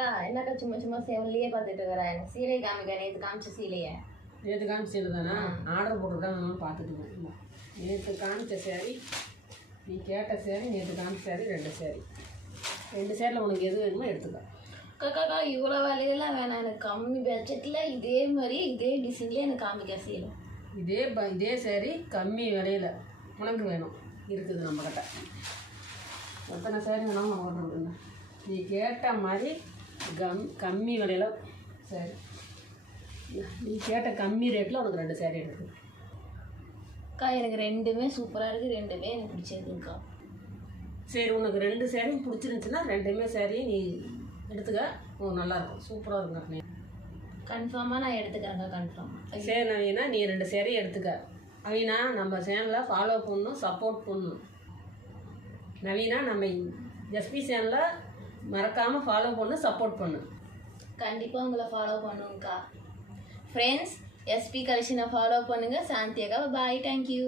அக்கா என்னக்கா சும்மா சும்மா செவன்லேயே பார்த்துட்டு இருக்கிறேன் சீலை காமிக்க நேற்று காமிச்ச சீலையை நேற்று காமிச்ச சீலை தானே ஆர்டர் போட்டுருக்காங்க பார்த்துட்டு இருக்கேன். நேற்று காமிச்ச சேரீ நீ கேட்ட சேரீ நேற்று காமிச்ச சேரீ ரெண்டு சேரில் உனக்கு எது வேணுமோ எடுத்துக்க. அக்கா இவ்வளோ விலையெல்லாம் வேணாம், எனக்கு கம்மி பட்ஜெட்டில் இதே மாதிரி இதே டிசைன்லேயே எனக்கு காமிக்க சீலை. இதே சேரீ கம்மி விலையில் உனக்கு வேணும் இருக்குது நம்மக்கிட்ட. எத்தனை சேரீ வேணாலும் நம்ம கொடுக்குங்க. நீ கேட்ட மாதிரி கம்மி விலையில் சரி, நீ கேட்ட கம்மி ரேட்டில் உனக்கு 2 சேரீ எடுக்குது. அக்கா எனக்கு ரெண்டுமே சூப்பராக இருக்குது, ரெண்டுமே எனக்கு பிடிச்சிருக்குங்கக்கா. சரி, உனக்கு 2 சேரீயும் பிடிச்சிருந்துச்சுன்னா 2 சேரீயும் நீ எடுத்துக்க. நல்லாயிருக்கும், சூப்பராக இருக்கும். கன்ஃபார்மாக நான் எடுத்துக்கிறேங்க, கன்ஃபார்மாக. சரி நவீனா, நீ 2 சேரீ எடுத்துக்க. நவீனா, நம்ம சேனலை ஃபாலோ பண்ணணும், சப்போர்ட் பண்ணணும். நவீனா, நம்ம எஸ்பி சேனலை மறக்காமல் ஃபாலோ பண்ணு, சப்போர்ட் பண்ணு. கண்டிப்பாக உங்களை ஃபாலோ பண்ணுங்கக்கா. ஃப்ரெண்ட்ஸ், எஸ்பி கலெக்ஷனை ஃபாலோ பண்ணுங்கள். சாந்தி அக்கா, பாய், தேங்க்யூ.